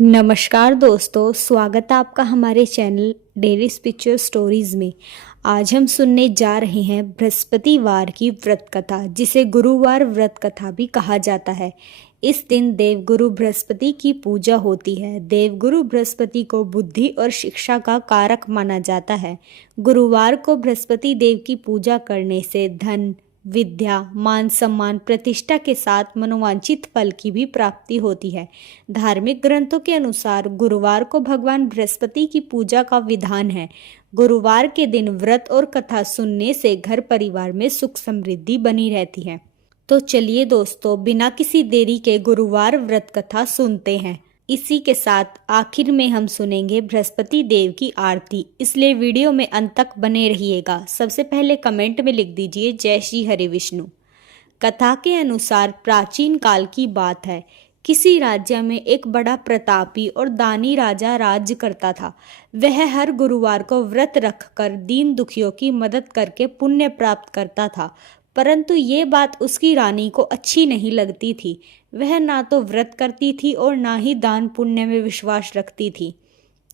नमस्कार दोस्तों, स्वागत है आपका हमारे चैनल डेली स्पिरिचुअल स्टोरीज में। आज हम सुनने जा रहे हैं बृहस्पतिवार की व्रत कथा, जिसे गुरुवार व्रत कथा भी कहा जाता है। इस दिन देवगुरु बृहस्पति की पूजा होती है। देवगुरु बृहस्पति को बुद्धि और शिक्षा का कारक माना जाता है। गुरुवार को बृहस्पति देव की पूजा करने से धन, विद्या, मान सम्मान, प्रतिष्ठा के साथ मनोवांछित फल की भी प्राप्ति होती है। धार्मिक ग्रंथों के अनुसार गुरुवार को भगवान बृहस्पति की पूजा का विधान है। गुरुवार के दिन व्रत और कथा सुनने से घर परिवार में सुख समृद्धि बनी रहती है। तो चलिए दोस्तों, बिना किसी देरी के गुरुवार व्रत कथा सुनते हैं। इसी के साथ आखिर में हम सुनेंगे बृहस्पति देव की आरती, इसलिए वीडियो में अंत तक बने रहिएगा। सबसे पहले कमेंट में लिख दीजिए जय श्री हरि विष्णु। कथा के अनुसार प्राचीन काल की बात है। किसी राज्य में एक बड़ा प्रतापी और दानी राजा राज्य करता था। वह हर गुरुवार को व्रत रखकर दीन दुखियों की मदद करके पुण्य प्राप्त करता था, परंतु ये बात उसकी रानी को अच्छी नहीं लगती थी। वह ना तो व्रत करती थी और ना ही दान पुण्य में विश्वास रखती थी।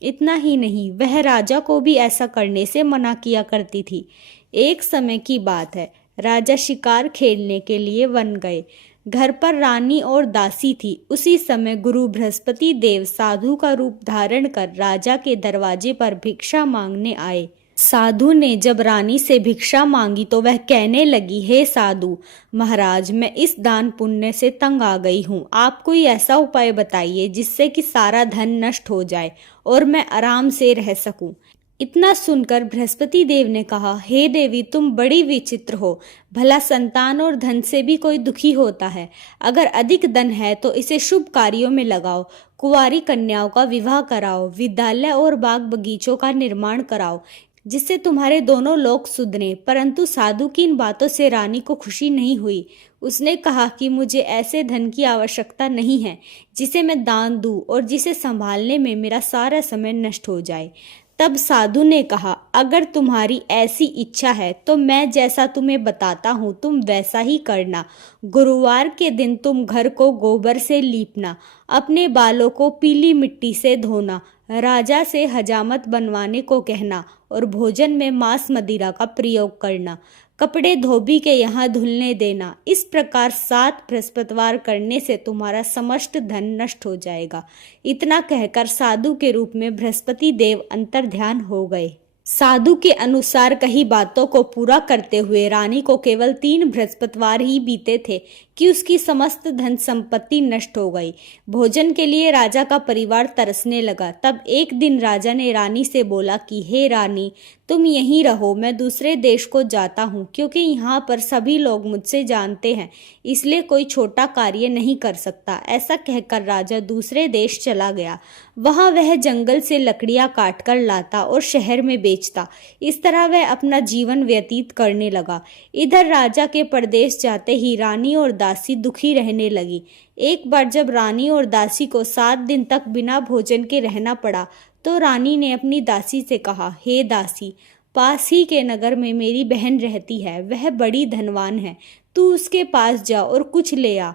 इतना ही नहीं, वह राजा को भी ऐसा करने से मना किया करती थी। एक समय की बात है, राजा शिकार खेलने के लिए वन गए। घर पर रानी और दासी थी। उसी समय गुरु बृहस्पति देव साधु का रूप धारण कर राजा के दरवाजे पर भिक्षा मांगने आए। साधु ने जब रानी से भिक्षा मांगी तो वह कहने लगी, हे साधु महाराज, मैं इस दान पुण्य से तंग आ गई हूँ। आप कोई ऐसा उपाय बताइए जिससे कि सारा धन नष्ट हो जाए और मैं आराम से रह सकूं। इतना सुनकर बृहस्पति देव ने कहा, हे देवी, तुम बड़ी विचित्र हो। भला संतान और धन से भी कोई दुखी होता है। अगर अधिक धन है तो इसे शुभ कार्यों में लगाओ। कुंवारी कन्याओं का विवाह कराओ, विद्यालय और बाग बगीचों का निर्माण कराओ, जिससे तुम्हारे दोनों लोग सुधरे। परंतु साधु की इन बातों से रानी को खुशी नहीं हुई। उसने कहा कि मुझे ऐसे धन की आवश्यकता नहीं है जिसे मैं दान दूं और जिसे संभालने में मेरा सारा समय नष्ट हो जाए। तब साधु ने कहा, अगर तुम्हारी ऐसी इच्छा है तो मैं जैसा तुम्हें बताता हूँ तुम वैसा ही करना। गुरुवार के दिन तुम घर को गोबर से लीपना, अपने बालों को पीली मिट्टी से धोना, राजा से हजामत बनवाने को कहना और भोजन में मांस मदिरा का प्रयोग करना। कपड़े धोबी के यहाँ धुलने देना। इस प्रकार 7 बृहस्पतिवार करने से तुम्हारा समस्त धन नष्ट हो जाएगा। इतना कहकर साधु के रूप में बृहस्पति देव अंतर्ध्यान हो गए। साधु के अनुसार कही बातों को पूरा करते हुए रानी को केवल 3 बृहस्पतिवार ही बीते थे कि उसकी समस्त धन संपत्ति नष्ट हो गई। भोजन के लिए राजा का परिवार तरसने लगा। तब एक दिन राजा ने रानी से बोला कि हे रानी, तुम यहीं रहो, मैं दूसरे देश को जाता हूँ, क्योंकि यहाँ पर सभी लोग मुझसे जानते हैं, इसलिए कोई छोटा कार्य नहीं कर सकता। ऐसा कहकर राजा दूसरे देश चला गया। वहाँ वह जंगल से लकड़ियाँ काट कर लाता और शहर में बेचता। इस तरह वह अपना जीवन व्यतीत करने लगा। इधर राजा के परदेश जाते ही रानी और दासी दुखी रहने लगी। एक बार जब रानी और दासी को 7 दिन तक बिना भोजन के रहना पड़ा तो रानी ने अपनी दासी से कहा, हे दासी, पास ही के नगर में मेरी बहन रहती है, वह बड़ी धनवान है। तू उसके पास जा और कुछ ले आ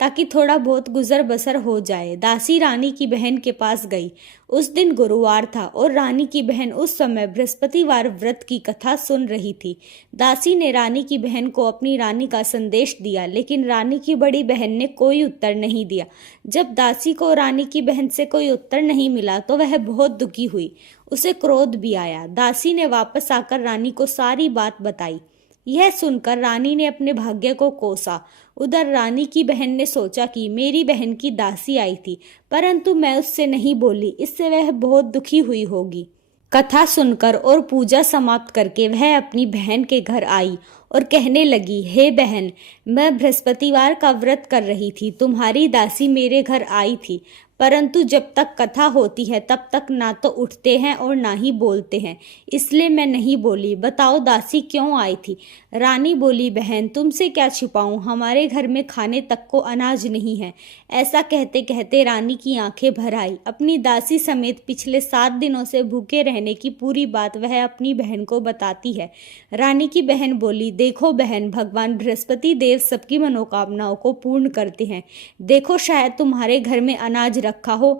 ताकि थोड़ा बहुत गुजर बसर हो जाए। दासी रानी की बहन के पास गई। उस दिन गुरुवार था और रानी की बहन उस समय बृहस्पतिवार व्रत की कथा सुन रही थी। दासी ने रानी की बहन को अपनी रानी का संदेश दिया, लेकिन रानी की बड़ी बहन ने कोई उत्तर नहीं दिया। जब दासी को रानी की बहन से कोई उत्तर नहीं मिला तो वह बहुत दुखी हुई। उसे क्रोध भी आया। दासी ने वापस आकर रानी को सारी बात बताई। यह सुनकर रानी ने अपने भाग्य को कोसा। उधर रानी की बहन ने सोचा कि मेरी बहन की दासी आई थी, परंतु मैं उससे नहीं बोली, इससे वह बहुत दुखी हुई होगी। कथा सुनकर और पूजा समाप्त करके वह अपनी बहन के घर आई और कहने लगी, हे बहन, मैं बृहस्पतिवार का व्रत कर रही थी। तुम्हारी दासी मेरे घर आई थी, परंतु जब तक कथा होती है तब तक ना तो उठते हैं और ना ही बोलते हैं, इसलिए मैं नहीं बोली। बताओ दासी क्यों आई थी? रानी बोली, बहन, तुमसे क्या छिपाऊं, हमारे घर में खाने तक को अनाज नहीं है। ऐसा कहते कहते रानी की आंखें भर आई। अपनी दासी समेत पिछले 7 दिनों से भूखे रहने की पूरी बात वह अपनी बहन को बताती है। रानी की बहन बोली, देखो बहन, भगवान बृहस्पति देव सबकी मनोकामनाओं को पूर्ण करते हैं। देखो, शायद तुम्हारे घर में अनाज रखा हो।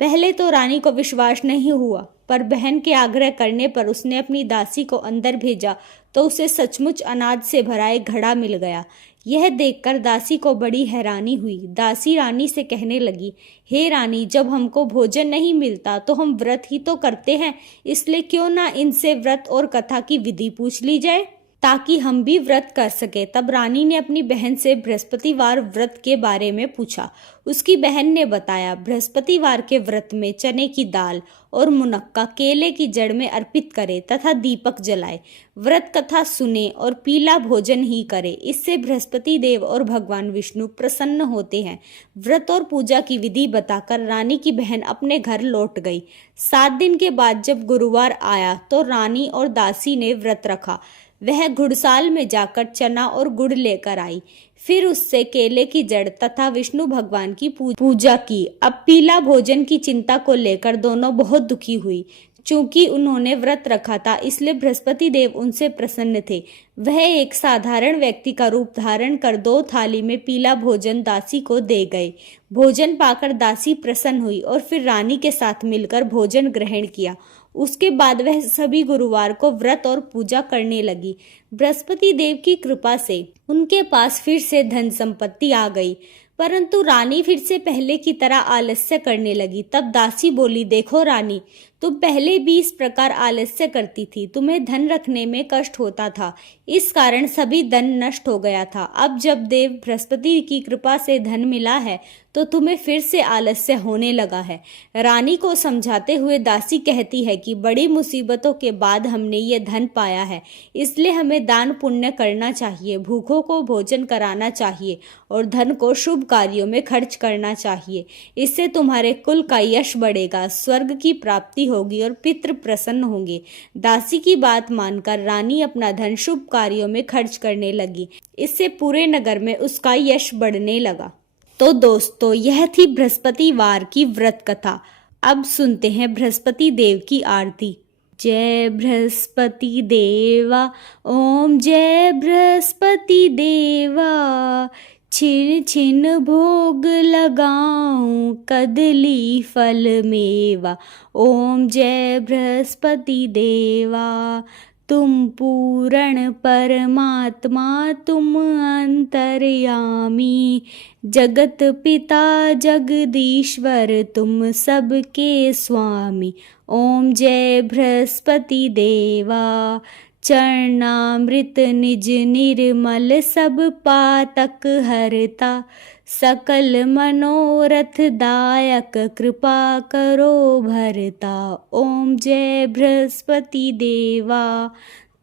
पहले तो रानी को विश्वास नहीं हुआ, पर बहन के आग्रह करने पर उसने अपनी दासी को अंदर भेजा तो उसे सचमुच अनाज से भरा एक घड़ा मिल गया। यह देखकर दासी को बड़ी हैरानी हुई। दासी रानी से कहने लगी, हे रानी, जब हमको भोजन नहीं मिलता तो हम व्रत ही तो करते हैं, इसलिए क्यों ना इनसे व्रत और कथा की विधि पूछ ली जाए ताकि हम भी व्रत कर सके। तब रानी ने अपनी बहन से बृहस्पतिवार व्रत के बारे में पूछा। उसकी बहन ने बताया, बृहस्पतिवार के व्रत में चने की दाल और मुनक्का केले की जड़ में अर्पित करे तथा दीपक जलाए, व्रत कथा सुने और पीला भोजन ही करे। इससे बृहस्पति देव और भगवान विष्णु प्रसन्न होते हैं। व्रत और पूजा की विधि बताकर रानी की बहन अपने घर लौट गई। 7 दिन के बाद जब गुरुवार आया तो रानी और दासी ने व्रत रखा। वह घुड़साल में जाकर चना और गुड़ लेकर आई, फिर उससे केले की जड़ तथा विष्णु भगवान की पूजा की। अब पीला भोजन की चिंता को लेकर दोनों बहुत दुखी हुई। चूंकि उन्होंने व्रत रखा था इसलिए बृहस्पति देव उनसे प्रसन्न थे। वह एक साधारण व्यक्ति का रूप धारण कर 2 थाली में पीला भोजन दासी को दे गए। भोजन पाकर दासी प्रसन्न हुई और फिर रानी के साथ मिलकर भोजन ग्रहण किया। उसके बाद वह सभी गुरुवार को व्रत और पूजा करने लगी। बृहस्पति देव की कृपा से उनके पास फिर से धन संपत्ति आ गई, परंतु रानी फिर से पहले की तरह आलस्य करने लगी। तब दासी बोली, देखो रानी, तुम पहले भी इस प्रकार आलस्य करती थी, तुम्हें धन रखने में कष्ट होता था, इस कारण सभी धन नष्ट हो गया था। अब जब देव बृहस्पति की कृपा से धन मिला है तो तुम्हें फिर से आलस्य होने लगा है। रानी को समझाते हुए दासी कहती है कि बड़ी मुसीबतों के बाद हमने ये धन पाया है, इसलिए हमें दान पुण्य करना चाहिए, भूखों को भोजन कराना चाहिए और धन को शुभ कार्यों में खर्च करना चाहिए। इससे तुम्हारे कुल का यश बढ़ेगा, स्वर्ग की प्राप्ति होगी और पितृ प्रसन्न होंगे। दासी की बात मानकर रानी अपना धन शुभ कार्यों में खर्च करने लगी। इससे पूरे नगर में उसका यश बढ़ने लगा। तो दोस्तों, यह थी बृहस्पतिवार की व्रत कथा। अब सुनते हैं बृहस्पति देव की आरती। जय बृहस्पति देवा, ओम जय बृहस्पति देवा, छिन छिन भोग लगाऊं कदली फल मेवा। ओम जय बृहस्पति देवा, तुम पूर्ण परमात्मा, तुम अंतर्यामी, जगत पिता जगदीश्वर, तुम सबके स्वामी। ओम जय बृहस्पति देवा, चरणामृत निज निर्मल, सब पातक हरता, सकल मनोरथ दायक, कृपा करो भरता। ओम जय बृहस्पति देवा,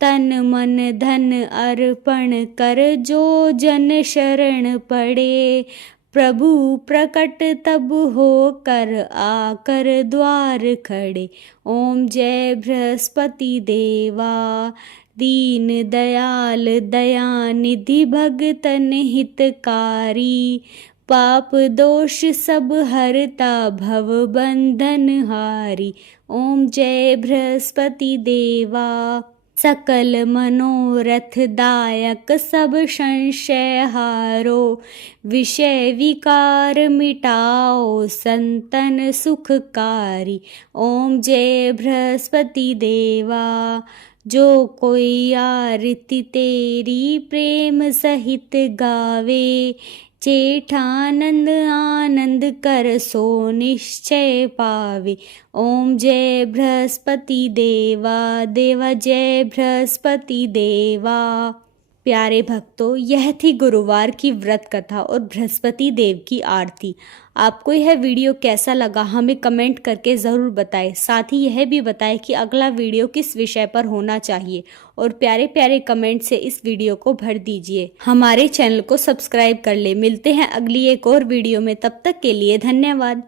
तन मन धन अर्पण कर, जो जन शरण पड़े, प्रभु प्रकट तब हो कर, आकर द्वार खड़े। ओम जय बृहस्पति देवा, दीन दयाल दयानिधि, भगतन हितकारी, पाप दोष सब हरता, भव बंधन हारी। ओम जय बृहस्पति देवा, सकल मनोरथ दायक, सब संशय हारो, विषय विकार मिटाओ, संतन सुखकारी। ओम जय बृहस्पति देवा, जो कोई आरती तेरी प्रेम सहित गावे, जेठानंद आनंद कर सो निश्चय पावे। ओम जय बृहस्पति देवा, देवा जय बृहस्पति देवा। प्यारे भक्तों, यह थी गुरुवार की व्रत कथा और बृहस्पति देव की आरती। आपको यह वीडियो कैसा लगा हमें कमेंट करके ज़रूर बताएं। साथ ही यह भी बताएं कि अगला वीडियो किस विषय पर होना चाहिए और प्यारे प्यारे कमेंट से इस वीडियो को भर दीजिए। हमारे चैनल को सब्सक्राइब कर ले। मिलते हैं अगली एक और वीडियो में, तब तक के लिए धन्यवाद।